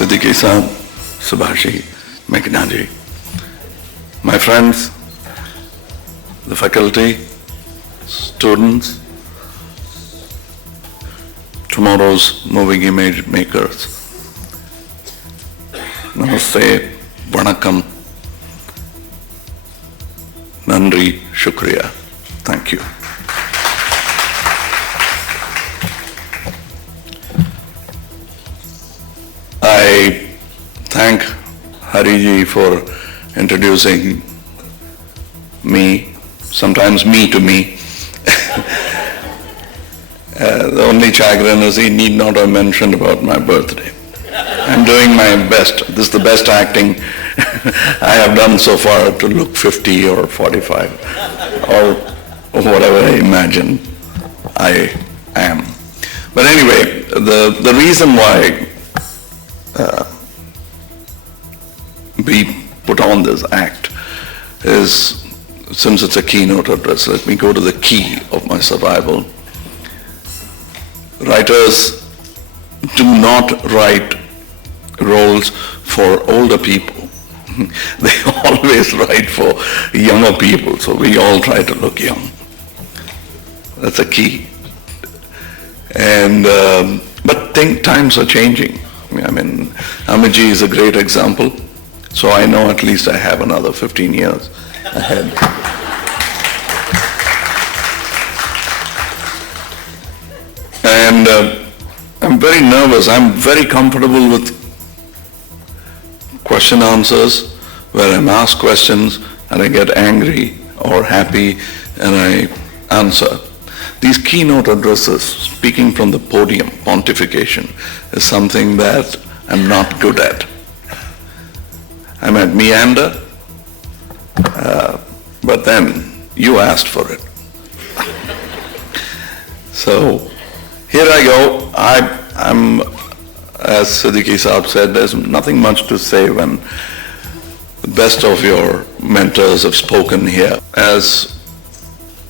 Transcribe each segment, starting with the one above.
Siddiqui Saab, Subhashi, Meghnaji, my friends, the faculty, students, tomorrow's moving image makers. Namaste, Vanakkam, Nandri, Shukriya. Thank you. I thank Hariji for introducing me, sometimes me to me. The only chagrin is he need not have mentioned about my birthday. I'm doing my best. This is the best acting I have done so far to look 50 or 45 or whatever I imagine I am. But anyway, the reason why we put on this act is, since it's a keynote address, let me go to the key of my survival. Writers do not write roles for older people. They always write for younger people, so we all try to look young. That's a key. And but times are changing. I mean, Amiji is a great example, so I know at least I have another 15 years ahead. And I'm very nervous. I'm very comfortable with question answers, where I'm asked questions and I get angry or happy and I answer. These keynote addresses, speaking from the podium, pontification, is something that I'm not good at. I might meander, but then you asked for it. So here I go. I'm, as Siddiqui Saab said, there's nothing much to say when the best of your mentors have spoken here. As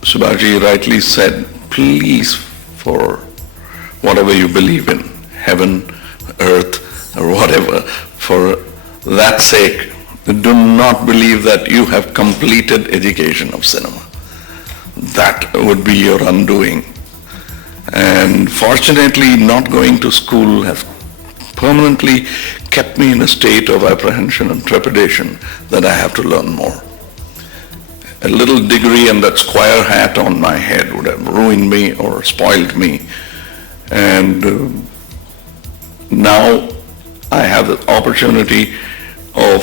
Subhaji rightly said, please, for whatever you believe in, heaven, earth, or whatever, for that sake, do not believe that you have completed education of cinema. That would be your undoing. And fortunately, not going to school has permanently kept me in a state of apprehension and trepidation that I have to learn more. A little degree and that square hat on my head would have ruined me or spoiled me. And now I have the opportunity of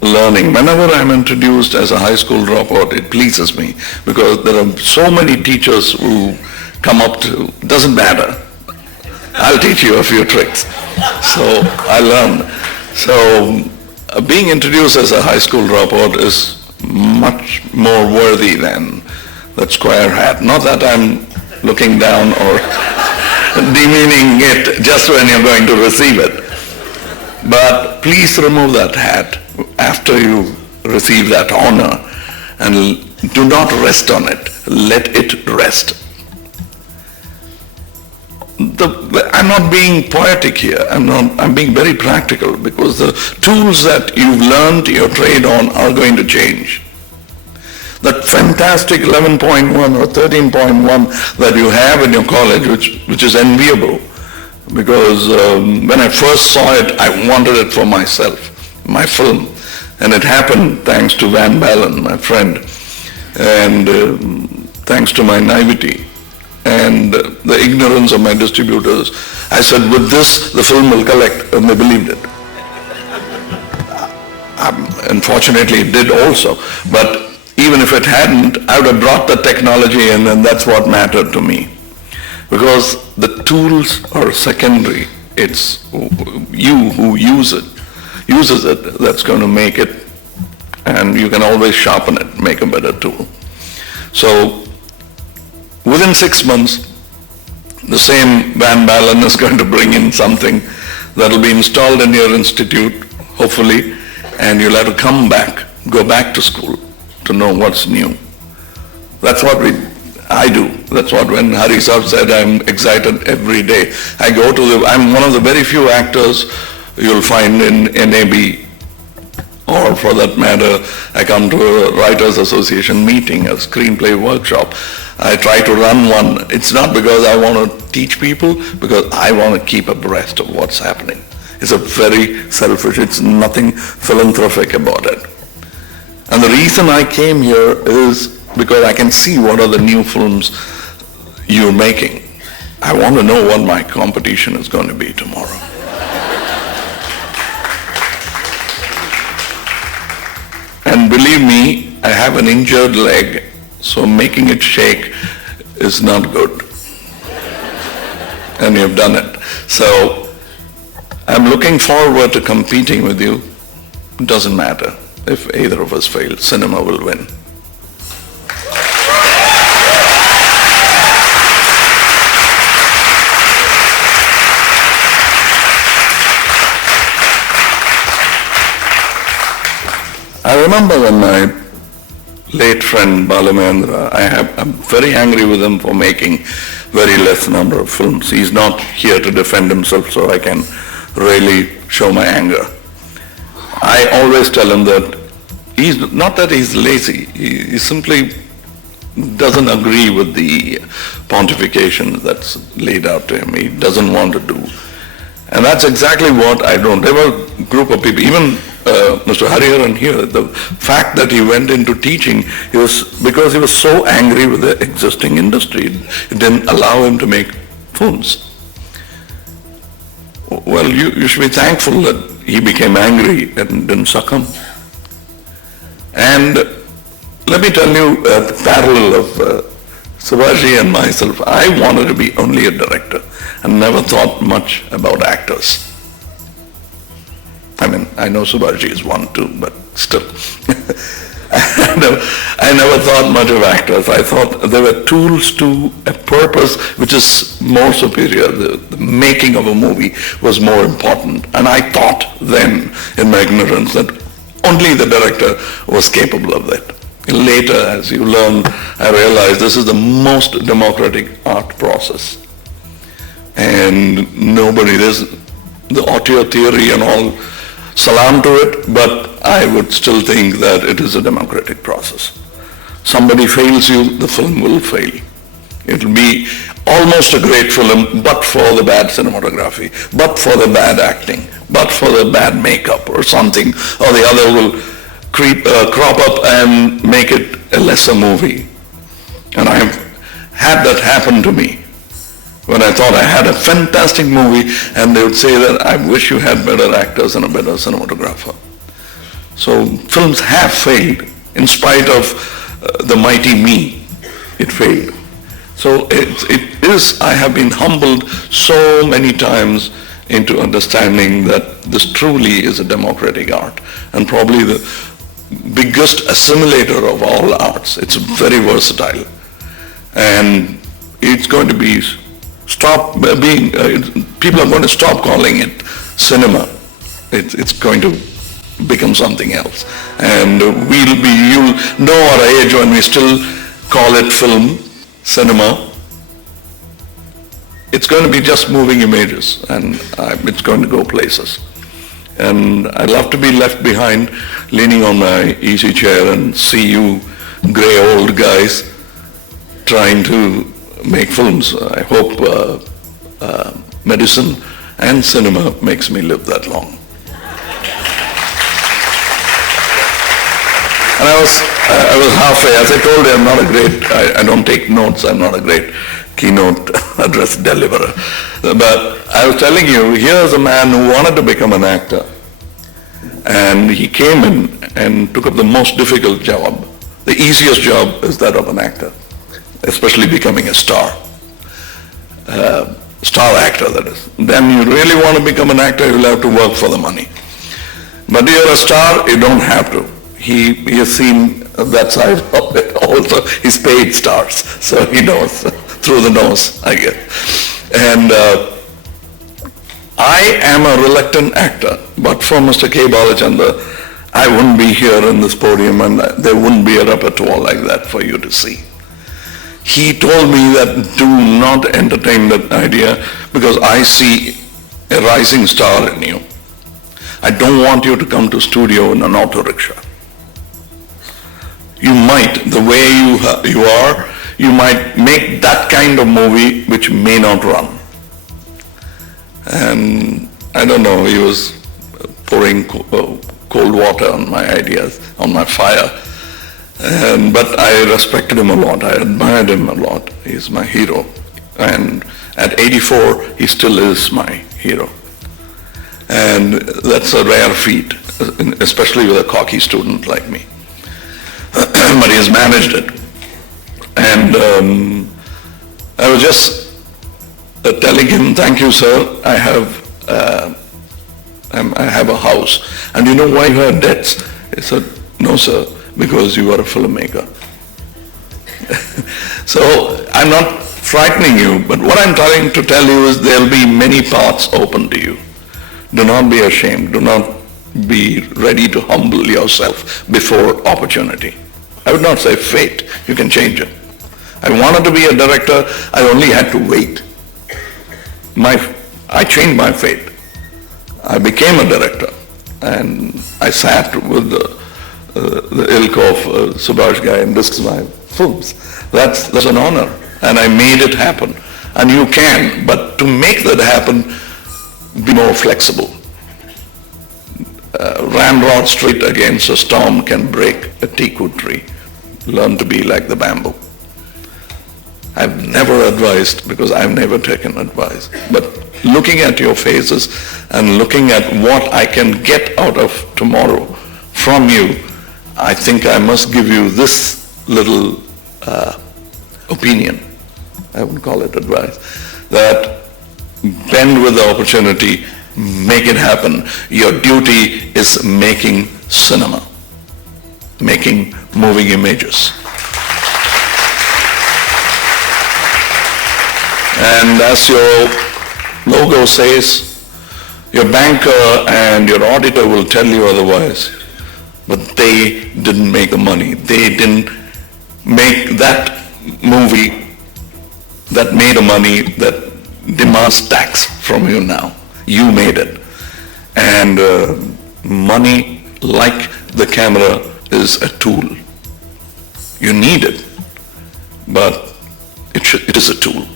learning. Whenever I'm introduced as a high school dropout, it pleases me, because there are so many teachers who come up to, doesn't matter, I'll teach you a few tricks. So I learn. So being introduced as a high school dropout is much more worthy than that square hat. Not that I'm looking down or demeaning it just when you're going to receive it. But please remove that hat after you receive that honor and do not rest on it. Let it rest. I'm not being poetic here. I'm being very practical, because the tools that you've learned your trade on are going to change. That fantastic 11.1 or 13.1 that you have in your college, which is enviable, because when I first saw it, I wanted it for myself, my film. And it happened thanks to Van Balen, my friend, and thanks to my naivety and the ignorance of my distributors. I said, with this, the film will collect, and they believed it. Unfortunately, it did also. But even if it hadn't, I would have brought the technology in, and that's what mattered to me. Because the tools are secondary. It's you who uses it, that's going to make it, and you can always sharpen it, make a better tool. So within 6 months, the same Van Balen is going to bring in something that will be installed in your institute, hopefully, and you'll have to go back to school to know what's new. That's what I do. That's what, when Hari Saab said, I'm excited every day. I'm one of the very few actors you'll find in NAB, or for that matter, I come to a Writers Association meeting, a screenplay workshop. I try to run one. It's not because I want to teach people, because I want to keep abreast of what's happening. It's a very selfish, it's nothing philanthropic about it. And the reason I came here is because I can see what are the new films you're making. I want to know what my competition is going to be tomorrow. And believe me, I have an injured leg, so making it shake is not good. And you've done it. So I'm looking forward to competing with you. It doesn't matter if either of us fail, cinema will win. I remember when my late friend Balamendra, I'm very angry with him for making very less number of films. He's not here to defend himself, so I can really show my anger. I always tell him that he's not that he's lazy, he simply doesn't agree with the pontification that's laid out to him. He doesn't want to do. And that's exactly what I don't. There were a group of people, even Mr. Hariharan here, the fact that he went into teaching, it was because he was so angry with the existing industry. It didn't allow him to make films. Well, you should be thankful that he became angry and didn't succumb. And let me tell you a parallel of Subhashi and myself. I wanted to be only a director and never thought much about actors. I mean, I know Subhashi is one too, but still. I never thought much of actors. I thought they were tools to a purpose which is more superior. The making of a movie was more important. And I thought then, in my ignorance, that only the director was capable of that. Later, as you learn, I realized this is the most democratic art process. And nobody, there's the auteur theory and all, salam to it, but I would still think that it is a democratic process. Somebody fails you, the film will fail. It will be almost a great film, but for the bad cinematography, but for the bad acting, but for the bad makeup or something, or the other will crop up and make it a lesser movie. And I have had that happen to me. When I thought I had a fantastic movie, and they would say that I wish you had better actors and a better cinematographer. So films have failed. In spite of the mighty me, it failed. So it is, I have been humbled so many times into understanding that this truly is a democratic art, and probably the biggest assimilator of all arts. It's very versatile. And it's going to be people are going to stop calling it cinema. It's going to become something else. And you'll know our age when we still call it film, cinema. It's going to be just moving images, and it's going to go places. And I'd love to be left behind, leaning on my easy chair and see you gray old guys trying to make films. I hope medicine and cinema makes me live that long. And I was halfway. As I told you, I don't take notes. I'm not a great keynote address deliverer. But I was telling you, here's a man who wanted to become an actor. And he came in and took up the most difficult job. The easiest job is that of an actor, especially becoming a star. Star actor, that is. Then you really want to become an actor, you'll have to work for the money. But you're a star, you don't have to. He has seen that side of it also. He's paid stars, so he knows, through the nose, I guess. And I am a reluctant actor, but for Mr. K. Balachandra, I wouldn't be here in this podium, and there wouldn't be a repertoire like that for you to see. He told me that do not entertain that idea, because I see a rising star in you. I don't want you to come to studio in an auto rickshaw. You might, the way you are, you might make that kind of movie which may not run. And I don't know, he was pouring cold water on my ideas, on my fire. But I respected him a lot. I admired him a lot. He's my hero. And at 84, he still is my hero. And that's a rare feat, especially with a cocky student like me. But he has managed it. And I was just telling him, thank you, sir, I have a house. And you know why you have debts? He said, no, sir, because you are a filmmaker. So I'm not frightening you, but what I'm trying to tell you is there'll be many paths open to you. Do not be ashamed. Do not be ready to humble yourself before opportunity. I would not say fate. You can change it. I wanted to be a director. I only had to wait. I changed my fate. I became a director, and I sat with the ilk of Subhash Ghai and discussed my films. That's an honor, and I made it happen. And you can, but to make that happen, be more flexible. Ramrod straight against a storm can break a teakwood tree. Learn to be like the bamboo. I've never advised because I've never taken advice. But looking at your faces and looking at what I can get out of tomorrow from you, I think I must give you this little opinion. I wouldn't call it advice. That bend with the opportunity, make it happen. Your duty is making cinema, making moving images. And as your logo says, your banker and your auditor will tell you otherwise, but they didn't make the money. They didn't make that movie that made a money that demands tax from you now. You made it. And money, like the camera, is a tool. You need it, but it is a tool.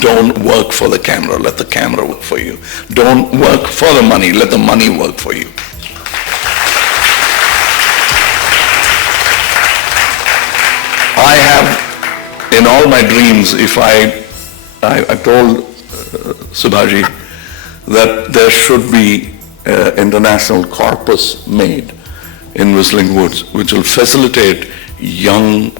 Don't work for the camera, let the camera work for you. Don't work for the money, let the money work for you. I have, in all my dreams, if I told Subhaji that there should be an international corpus made in Whistling Woods, which will facilitate young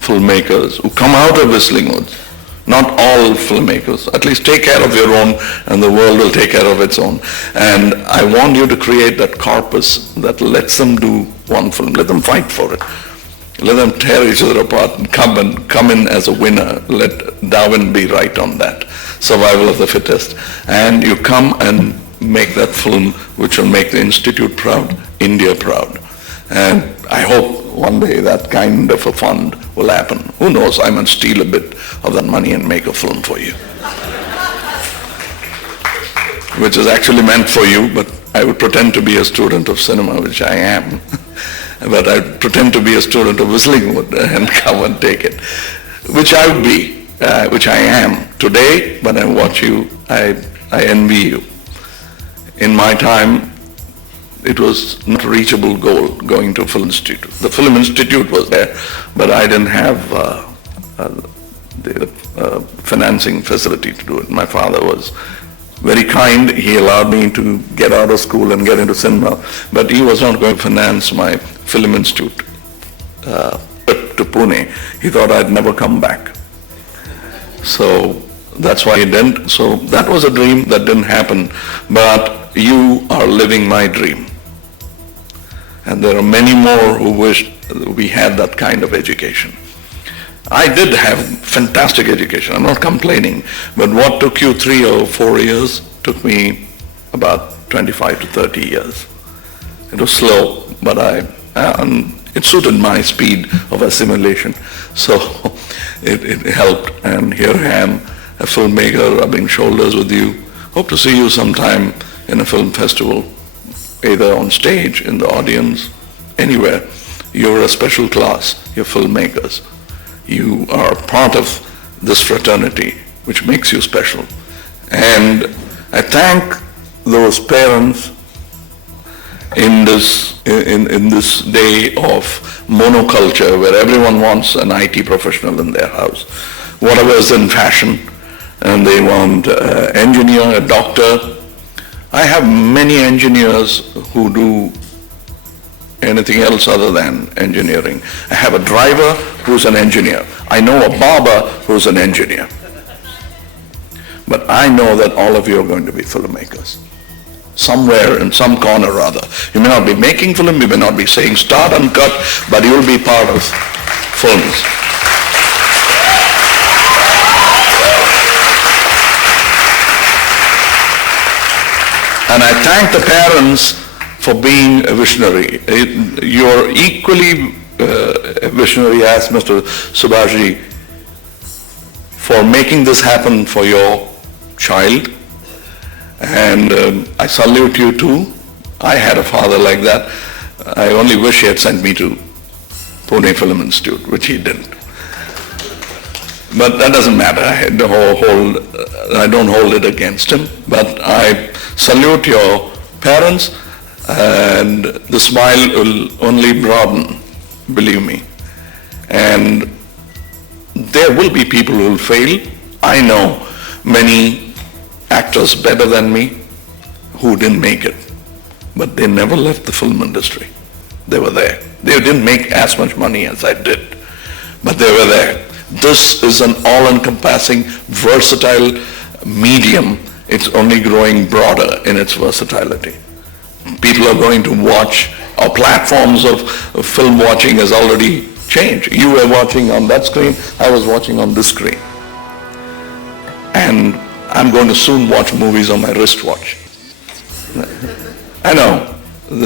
filmmakers who come out of Whistling Woods. Not all filmmakers. At least take care of your own and the world will take care of its own. And I want you to create that corpus that lets them do one film. Let them fight for it. Let them tear each other apart and come in as a winner. Let Darwin be right on that. Survival of the fittest. And you come and make that film which will make the Institute proud, India proud. And I hope one day that kind of a fund will happen. Who knows, I might steal a bit of that money and make a film for you. Which is actually meant for you, but I would pretend to be a student of cinema, which I am. But I pretend to be a student of Whistling Wood and come and take it. Which I would be, which I am today, but I watch you, I envy you. In my time, it was not a reachable goal going to a film institute. The Film Institute was there, but I didn't have the financing facility to do it. My father was very kind. He allowed me to get out of school and get into cinema, but he was not going to finance my Film Institute trip to Pune. He thought I'd never come back. So that's why he didn't. So that was a dream that didn't happen, but you are living my dream. And there are many more who wish we had that kind of education. I did have fantastic education, I'm not complaining, but what took you 3 or 4 years took me about 25 to 30 years. It was slow, but it suited my speed of assimilation, so it helped. And here I am, a filmmaker rubbing shoulders with you. Hope to see you sometime in a film festival either on stage, in the audience, anywhere. You're a special class. You're filmmakers. You are part of this fraternity, which makes you special. And I thank those parents in this day of monoculture where everyone wants an IT professional in their house. Whatever is in fashion, and they want an engineer, a doctor. I have many engineers who do anything else other than engineering. I have a driver who's an engineer. I know a barber who's an engineer. But I know that all of you are going to be filmmakers. Somewhere in some corner or other. You may not be making film, you may not be saying start and cut, but you'll be part of films. And I thank the parents for being a visionary. You're equally a visionary as Mr. Subhashji for making this happen for your child. And I salute you too. I had a father like that. I only wish he had sent me to Pune Film Institute, which he didn't. But that doesn't matter. I don't hold it against him. But I salute your parents, and the smile will only broaden, believe me. And there will be people who will fail. I know many actors better than me who didn't make it, but they never left the film industry. They were there. They didn't make as much money as I did, but they were there. This is an all-encompassing, versatile medium. It's only growing broader in its versatility. People are going to watch. Our platforms of film watching has already changed. You were watching on that screen, I was watching on this screen. And I'm going to soon watch movies on my wristwatch. I know,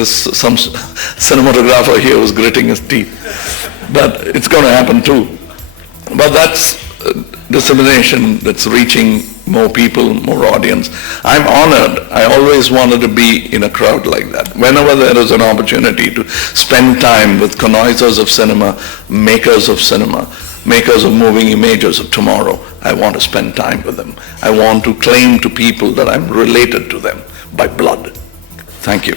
some cinematographer here was gritting his teeth, but it's going to happen too. But that's dissemination that's reaching more people, more audience. I'm honored. I always wanted to be in a crowd like that. Whenever there is an opportunity to spend time with connoisseurs of cinema, makers of moving images of tomorrow, I want to spend time with them. I want to claim to people that I'm related to them by blood. Thank you.